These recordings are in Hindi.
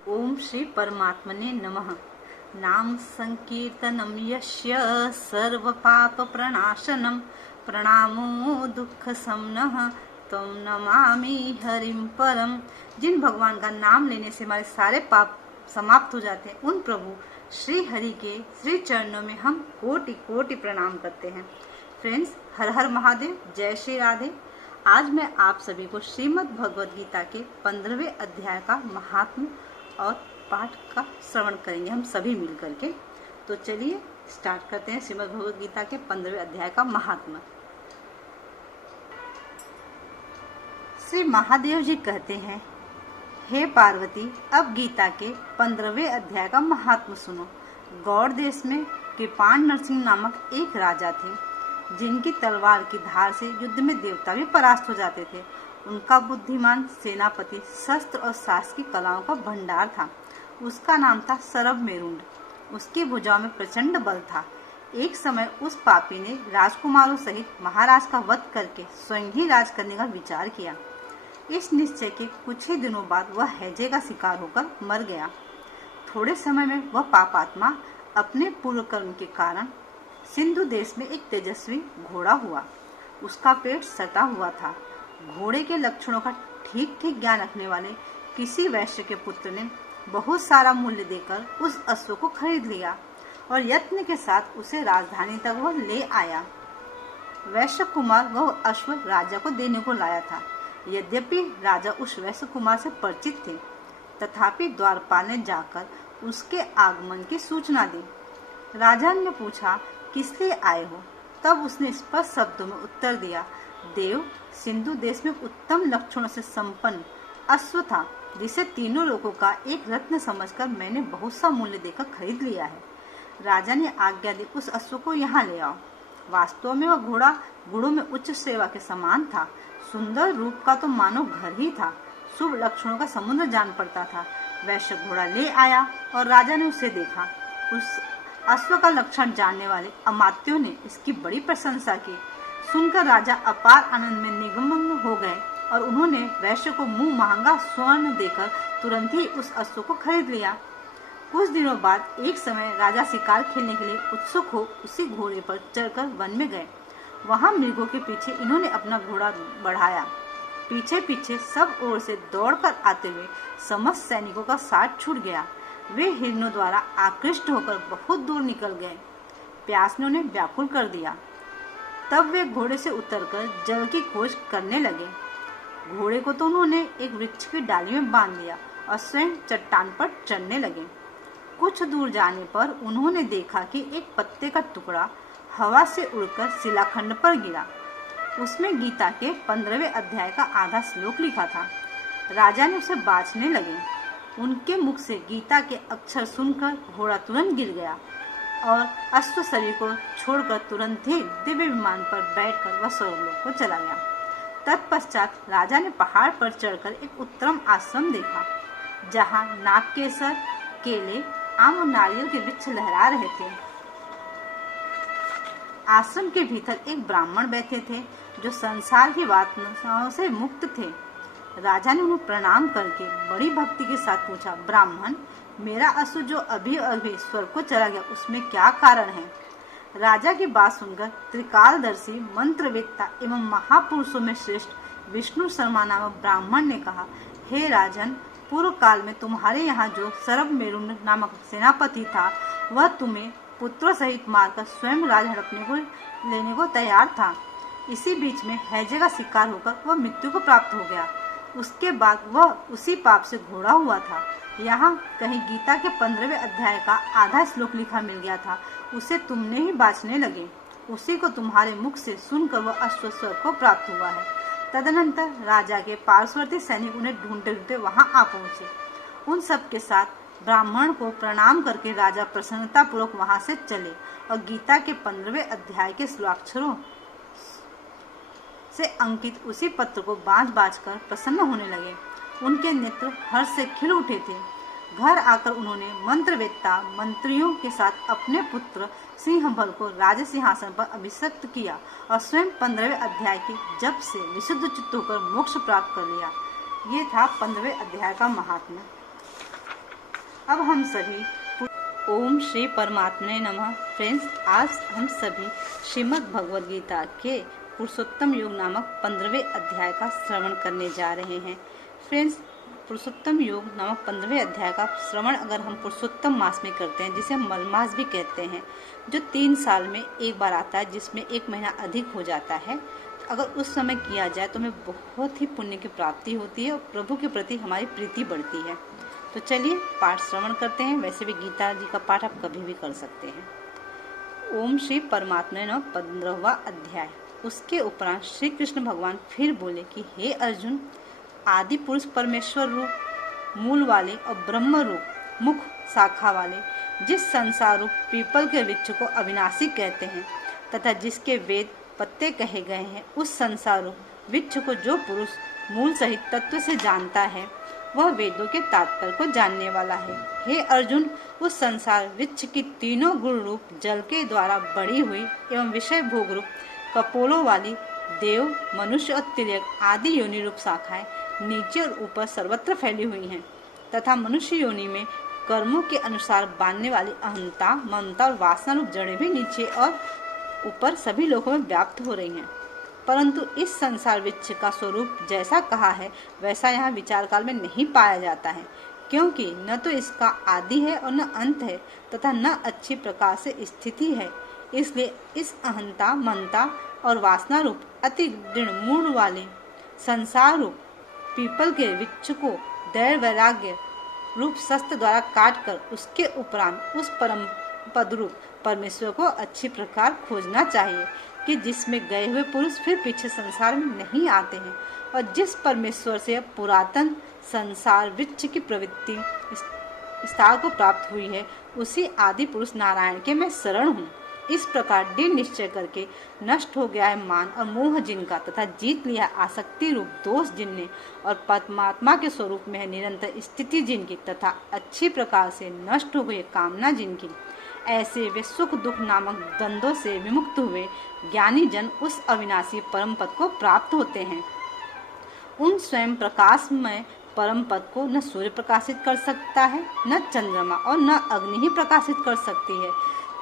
ओम श्री परमात्मने नमः। नाम संकीर्तनम यस्य सर्व पाप प्रणाशनम प्रणामो दुख समनः तम नमामि हरिम परम। जिन भगवान का नाम लेने से हमारे सारे पाप समाप्त हो जाते हैं, उन प्रभु श्री हरि के श्री चरणों में हम कोटि कोटि प्रणाम करते हैं। फ्रेंड्स, हर हर महादेव, जय श्री राधे। आज मैं आप सभी को श्रीमद् भगवद गीता के 15वें अध्याय का महात्म्य और पाठ का श्रवण करेंगे हम सभी मिल करके। तो चलिए स्टार्ट करते हैं श्रीमद् भगवद गीता के 15वें अध्याय का महात्म्य। श्री महादेव जी कहते हैं, हे पार्वती, अब गीता के 15वें अध्याय का महात्म्य सुनो। गौड़ देश में कृपाण नरसिंह नामक एक राजा थे, जिनकी तलवार की धार से युद्ध में देवता भी परास्त हो जाते थे। उनका बुद्धिमान सेनापति शस्त्र और शास्त्र की कलाओं का भंडार था। उसका नाम था सरभ मेरुंड। उसकी भुजाओं में प्रचंड बल था। एक समय उस पापी ने राजकुमारों सहित महाराज का वध करके स्वयं ही राज करने का विचार किया। इस निश्चय के कुछ ही दिनों बाद वह हैजे का शिकार होकर मर गया। थोड़े समय में वह पापात्मा अपने पूर्व कर्म के कारण सिंधु देश में एक तेजस्वी घोड़ा हुआ। उसका पेट सटा हुआ था। घोड़े के लक्षणों का ठीक ठीक ज्ञान रखने वाले किसी वैश्य के पुत्र ने बहुत सारा मूल्य देकर उस अश्व को खरीद लिया और यत्न के साथ उसे राजधानी तक वह ले आया। वैश्य कुमार वह अश्व राजा को देने को लाया था। यद्यपि राजा उस वैश्य कुमार से परिचित थे, तथापि द्वारपाल ने जाकर उसके आगमन की सूचना दी। राजा ने पूछा, किस लिए आए हो? तब उसने स्पष्ट शब्दों में उत्तर दिया, देव, सिंधु देश में उत्तम लक्षणों से संपन्न अश्व था, जिसे तीनों लोगों का एक रत्न समझकर मैंने बहुत सा मूल्य देकर खरीद लिया है। राजा ने आज्ञा दी, उस अश्व को यहाँ ले आओ। वास्तव में वह घोड़ा गुणों में उच्च सेवा के समान था। सुंदर रूप का तो मानो घर ही था। शुभ लक्षणों का समुद्र जान पड़ता था। वैश्य घोड़ा ले आया और राजा ने उसे देखा। उस अश्व का लक्षण जानने वाले अमात्यों ने इसकी बड़ी प्रशंसा की। सुनकर राजा अपार आनंद में निमग्न हो गए और उन्होंने वैश्य को मुंह महंगा स्वर्ण देकर तुरंत ही उस अश्व को खरीद लिया। कुछ दिनों बाद एक समय राजा शिकार खेलने के लिए उत्सुक हो उसी घोड़े पर चढ़कर वन में गए। वहां मृगों के पीछे इन्होंने अपना घोड़ा बढ़ाया। पीछे पीछे सब ओर से दौड़कर आते हुए समस्त सैनिकों का साथ छूट गया। वे हिरणों द्वारा आकृष्ट होकर बहुत दूर निकल गए। प्यास ने उन्हें व्याकुल कर दिया। तब वे घोड़े से उतरकर जल की खोज करने लगे। घोड़े को तो उन्होंने एक वृक्ष की डाली में बांध दिया और स्वयं चट्टान पर चढ़ने लगे। कुछ दूर जाने पर उन्होंने देखा कि एक पत्ते का टुकड़ा हवा से उड़कर शिलाखंड पर गिरा। उसमें गीता के 15वें अध्याय का आधा श्लोक लिखा था। राजा ने उसे बाँचने लगे। उनके मुख से गीता के अक्षर सुनकर घोड़ा तुरंत गिर गया और अश्व शरीर को छोड़कर तुरंत ही दिव्य विमान पर बैठकर वह स्वर्गलोक को चला गया। तत्पश्चात राजा ने पहाड़ पर चढ़कर एक उत्तम आश्रम देखा, जहाँ नागकेसर, केले, आम और नारियल के वृक्ष लहरा रहे थे। आश्रम के भीतर एक ब्राह्मण बैठे थे, जो संसार की वासनाओं से मुक्त थे। राजा ने उन्हें प्रणाम करके बड़ी भक्ति के साथ पूछा, ब्राह्मण, मेरा अश्व जो अभी अभी स्वर्ग को चला गया, उसमें क्या कारण है? राजा की बात सुनकर त्रिकालदर्शी, मंत्रवेत्ता एवं महापुरुषों में श्रेष्ठ विष्णु शर्मा नामक ब्राह्मण ने कहा, हे राजन, पूर्व काल में तुम्हारे यहाँ जो सरभ मेरुंड नामक सेनापति था, वह तुम्हें पुत्रों सहित मारकर स्वयं राज हड़पने को लेने को तैयार था। इसी बीच में हैजे का शिकार होकर वह मृत्यु को प्राप्त हो गया। उसके बाद वह उसी पाप से घोड़ा हुआ था। यहाँ कहीं गीता के 15वें अध्याय का आधा श्लोक लिखा मिल गया था। उसे तुमने ही बाँचने लगे। उसी को तुम्हारे मुख से सुनकर वह अश्व स्वर्ग को प्राप्त हुआ है। तदनंतर राजा के पार्श्ववर्ती सैनिक उन्हें ढूंढते ढूंढते वहाँ आ पहुँचे। उन सब के साथ ब्राह्मण को प्रणाम करके राजा प्रसन्नता पूर्वक वहाँ से चले और गीता के 15वें अध्याय के श्लोकाक्षरों से अंकित उसी पत्र को बाँच कर प्रसन्न होने लगे। उनके नेत्र हर्ष से खिल उठे थे। घर आकर उन्होंने मंत्रवेत्ता मंत्रियों के साथ अपने पुत्र सिंहबल को राज सिंहासन पर अभिषिक्त किया और स्वयं 15वें अध्याय के जप से विशुद्ध चित्त होकर मोक्ष प्राप्त कर लिया। ये था 15वें अध्याय का महात्म्य। अब हम सभी ओम श्री परमात्मने नमः। फ्रेंड्स, आज हम सभी श्रीमद् भगवद गीता के पुरुषोत्तम योग नामक 15वें अध्याय का श्रवण करने जा रहे हैं। फ्रेंड्स, पुरुषोत्तम योग नामक 15वें अध्याय का श्रवण अगर हम पुरुषोत्तम मास में करते हैं, जिसे हम मलमास भी कहते हैं, जो 3 साल में एक बार आता है, जिसमें 1 महीना अधिक हो जाता है, अगर उस समय किया जाए तो हमें बहुत ही पुण्य की प्राप्ति होती है और प्रभु के प्रति हमारी प्रीति बढ़ती है। तो चलिए पाठ श्रवण करते हैं। वैसे भी गीता जी का पाठ आप कभी भी कर सकते हैं। ओम श्री परमात्मने नमः 15वां अध्याय। उसके उपरांत श्री कृष्ण भगवान फिर बोले कि हे अर्जुन, आदि पुरुष परमेश्वर रूप मूल वाले और ब्रह्म रूप मुख शाखा वाले जिस संसार रूप पीपल के वृक्ष को अविनाशी कहते हैं तथा जिसके वेद पत्ते कहे गए हैं, उस संसार रूप वृक्ष को जो पुरुष मूल सहित तत्व से जानता है, वह वेदों के तात्पर्य को जानने वाला है। हे अर्जुन, उस संसार वृक्ष की तीनों गुण रूप जल के द्वारा बढ़ी हुई एवं विषय भोग रूप कपोलों वाली देव, मनुष्य और तिर्यक आदि योनि रूप शाखाएं नीचे और ऊपर सर्वत्र फैली हुई हैं तथा मनुष्य योनि में कर्मों के अनुसार बांधने वाली अहंता, ममता और वासना रूप जड़ें भी नीचे और ऊपर सभी लोगों में व्याप्त हो रही हैं। परंतु इस संसार वृक्ष का स्वरूप जैसा कहा है वैसा यहाँ विचार काल में नहीं पाया जाता है, क्योंकि न तो इसका आदि है और न अंत है तथा न अच्छी प्रकार से स्थिति है। इसलिए इस अहंता, ममता और वासना रूप अति दृढ़ मूल वाले संसार रूप पीपल के वृक्ष को दैर वैराग्य रूप शस्त्र द्वारा काट कर उसके उपरांत उस परम पद रूप परमेश्वर को अच्छी प्रकार खोजना चाहिए कि जिसमें गए हुए पुरुष फिर पीछे संसार में नहीं आते हैं और जिस परमेश्वर से पुरातन संसार वृक्ष की प्रवृत्ति विस्तार को प्राप्त हुई है, उसी आदि पुरुष नारायण के मैं शरण हूँ। इस प्रकार दृढ़ निश्चय करके नष्ट हो गया है मान और मोह जिनका तथा जीत लिया आसक्ति रूप दोष जिनने और परमात्मा के स्वरूप में है निरंतर स्थिति जिनकी तथा अच्छी प्रकार से नष्ट हो गई कामना जिनकी, ऐसे वे सुख दुख नामक द्वंद्वों से विमुक्त हुए ज्ञानी जन उस अविनाशी परम पद को प्राप्त होते हैं। उन स्वयं प्रकाशमय परम पद को न सूर्य प्रकाशित कर सकता है, न चंद्रमा और न अग्नि ही प्रकाशित कर सकती है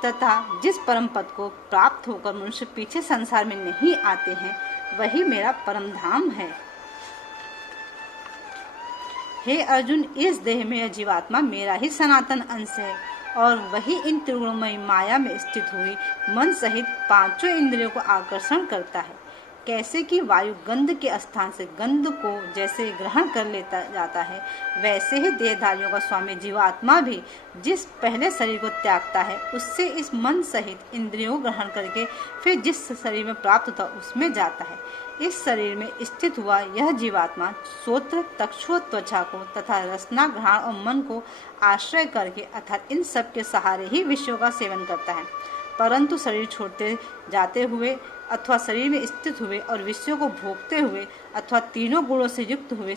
तथा जिस परम पद को प्राप्त होकर मनुष्य पीछे संसार में नहीं आते हैं, वही मेरा परम धाम है। हे अर्जुन, इस देह में यह जीवात्मा मेरा ही सनातन अंश है और वही इन त्रिगुणमयी माया में स्थित हुई मन सहित 5 इंद्रियों को आकर्षण करता है। कैसे कि वायु गंध के स्थान से गंध को जैसे ग्रहण कर लेता जाता है, वैसे ही देहधारियों का स्वामी जीवात्मा भी जिस पहले शरीर को त्यागता है, उससे इस मन सहित इंद्रियों को ग्रहण करके फिर जिस शरीर में प्राप्त होता उसमें जाता है। इस शरीर में स्थित हुआ यह जीवात्मा श्रोत्र, चक्षु, त्वचा को तथा रसना, घ्राण और मन को आश्रय करके अर्थात इन सब के सहारे ही विषयों का सेवन करता है। परंतु शरीर छोड़ते जाते हुए अथवा शरीर में स्थित हुए और विषयों को भोगते हुए अथवा तीनों गुणों से युक्त हुए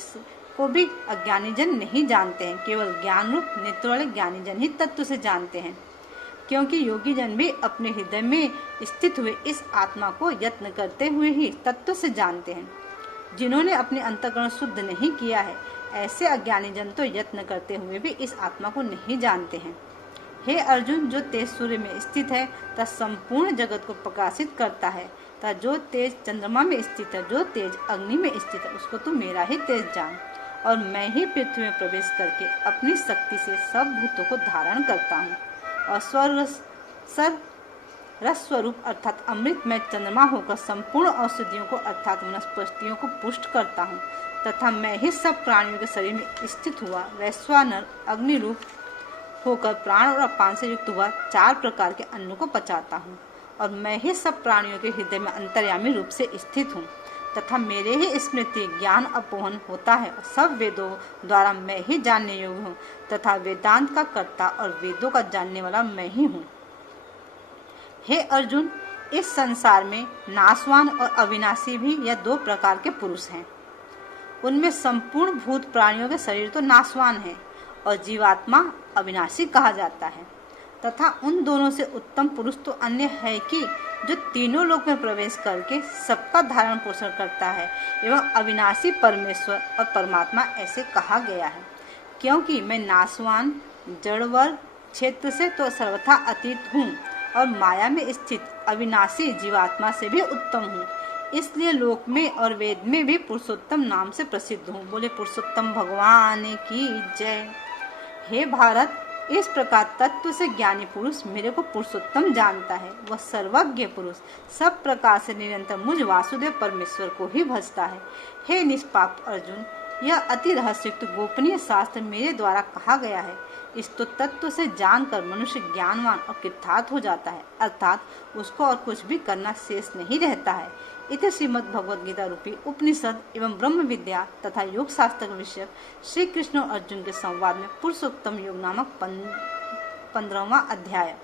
को भी अज्ञानी जन नहीं जानते हैं। केवल ज्ञान रूप नेत्र वाले ज्ञानी जन ही तत्व से जानते हैं, क्योंकि योगी जन भी अपने हृदय में स्थित हुए इस आत्मा को यत्न करते हुए ही तत्व से जानते हैं। जिन्होंने अपने अंतःकरण शुद्ध नहीं किया है, ऐसे अज्ञानी जन तो यत्न करते हुए भी इस आत्मा को नहीं जानते हैं। हे अर्जुन, जो तेज सूर्य में स्थित है तथा संपूर्ण जगत को प्रकाशित करता है तथा जो तेज चंद्रमा में स्थित है, जो तेज अग्नि में स्थित है, उसको तू मेरा ही तेज जान। और मैं ही पृथ्वी में प्रवेश करके अपनी शक्ति से सब भूतों को धारण करता हूँ और रस स्वरूप अर्थात अमृत में चंद्रमा होकर संपूर्ण औषधियों को अर्थात वनस्पतियों को पुष्ट करता हूँ तथा मैं ही सब प्राणियों के शरीर में स्थित हुआ वैश्वानर अग्नि रूप होकर प्राण और अपान से युक्त हुआ 4 प्रकार के अन्नों को पचाता हूँ और मैं ही सब प्राणियों के हृदय में अंतर्यामी रूप से स्थित हूँ तथा मेरे ही स्मृति ज्ञान अपोहन होता है और सब वेदों द्वारा मैं ही जानने योग्य हूँ तथा वेदांत का कर्ता और वेदों का जानने वाला मैं ही हूँ। हे अर्जुन, इस संसार में नाशवान और अविनाशी भी यह 2 प्रकार के पुरुष हैं। उनमें संपूर्ण भूत प्राणियों के शरीर तो नाशवान है और जीवात्मा अविनाशी कहा जाता है तथा उन दोनों से उत्तम पुरुष तो अन्य है कि जो तीनों लोक में प्रवेश करके सबका धारण पोषण करता है एवं अविनाशी परमेश्वर और परमात्मा ऐसे कहा गया है, क्योंकि मैं नाशवान जड़ वर्ग क्षेत्र से तो सर्वथा अतीत हूँ और माया में स्थित अविनाशी जीवात्मा से भी उत्तम हूँ। इसलिए लोक में और वेद में भी पुरुषोत्तम नाम से प्रसिद्ध हूँ। बोले पुरुषोत्तम भगवान की जय। हे भारत, इस प्रकार तत्व से ज्ञानी पुरुष मेरे को पुरुषोत्तम जानता है। वह सर्वज्ञ पुरुष सब प्रकार से निरंतर मुझ वासुदेव परमेश्वर को ही भजता है। हे निष्पाप अर्जुन, यह अति रहस्युक्त गोपनीय शास्त्र मेरे द्वारा कहा गया है। इस तो तत्व से जानकर मनुष्य ज्ञानवान और कृतार्थ हो जाता है, अर्थात उसको और कुछ भी करना शेष नहीं रहता है। इति श्रीमद् भगवद गीता रूपी उपनिषद एवं ब्रह्म विद्या तथा योग शास्त्र विषय श्री कृष्ण और अर्जुन के संवाद में पुरुषोत्तम योग नामक 15वां अध्याय।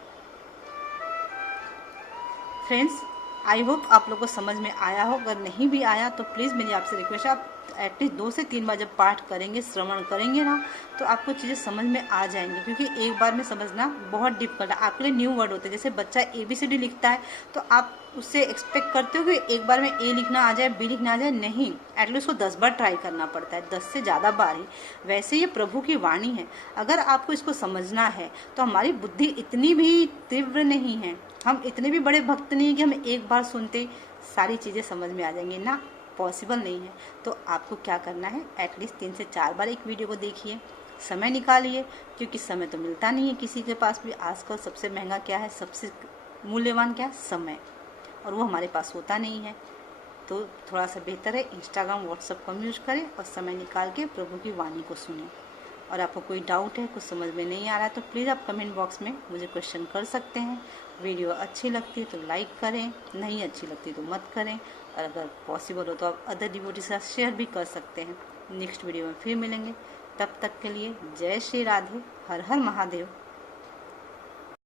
फ्रेंड्स, आई होप आप लोग को समझ में आया हो। अगर नहीं भी आया तो प्लीज़ मेरी आपसे रिक्वेस्ट है, आप एटलीस्ट 2 से 3 बार जब पाठ करेंगे, श्रवण करेंगे ना, तो आपको चीज़ें समझ में आ जाएंगी। क्योंकि एक बार में समझना बहुत डिफिकल्ट है। आपके लिए न्यू वर्ड होते हैं। जैसे बच्चा ABCD लिखता है तो आप उससे एक्सपेक्ट करते हो कि एक बार में A लिखना आ जाए, B लिखना आ जाए। नहीं, एटलीस्ट उसको 10 बार ट्राई करना पड़ता है, 10 से ज़्यादा बार ही। वैसे ये प्रभु की वाणी है। अगर आपको इसको समझना है तो हमारी बुद्धि इतनी भी तीव्र नहीं है, हम इतने भी बड़े भक्त नहीं है कि हम एक बार सुनते सारी चीज़ें समझ में आ जाएंगी ना, पॉसिबल नहीं है। तो आपको क्या करना है, एटलीस्ट 3 से 4 बार एक वीडियो को देखिए, समय निकालिए। क्योंकि समय तो मिलता नहीं है किसी के पास भी। आजकल सबसे महंगा क्या है, सबसे मूल्यवान क्या है, समय, और वो हमारे पास होता नहीं है। तो थोड़ा सा बेहतर है इंस्टाग्राम व्हाट्सएप कम यूज करें और समय निकाल के प्रभु की वाणी को सुनें। और आपको कोई डाउट है, कुछ समझ में नहीं आ रहा है, तो प्लीज़ आप कमेंट बॉक्स में मुझे क्वेश्चन कर सकते हैं। वीडियो अच्छी लगती है तो लाइक करें, नहीं अच्छी लगती तो मत करें। और अगर पॉसिबल हो तो आप अदर डिवोटी के साथ शेयर भी कर सकते हैं। नेक्स्ट वीडियो में फिर मिलेंगे, तब तक के लिए जय श्री राधे, हर हर महादेव।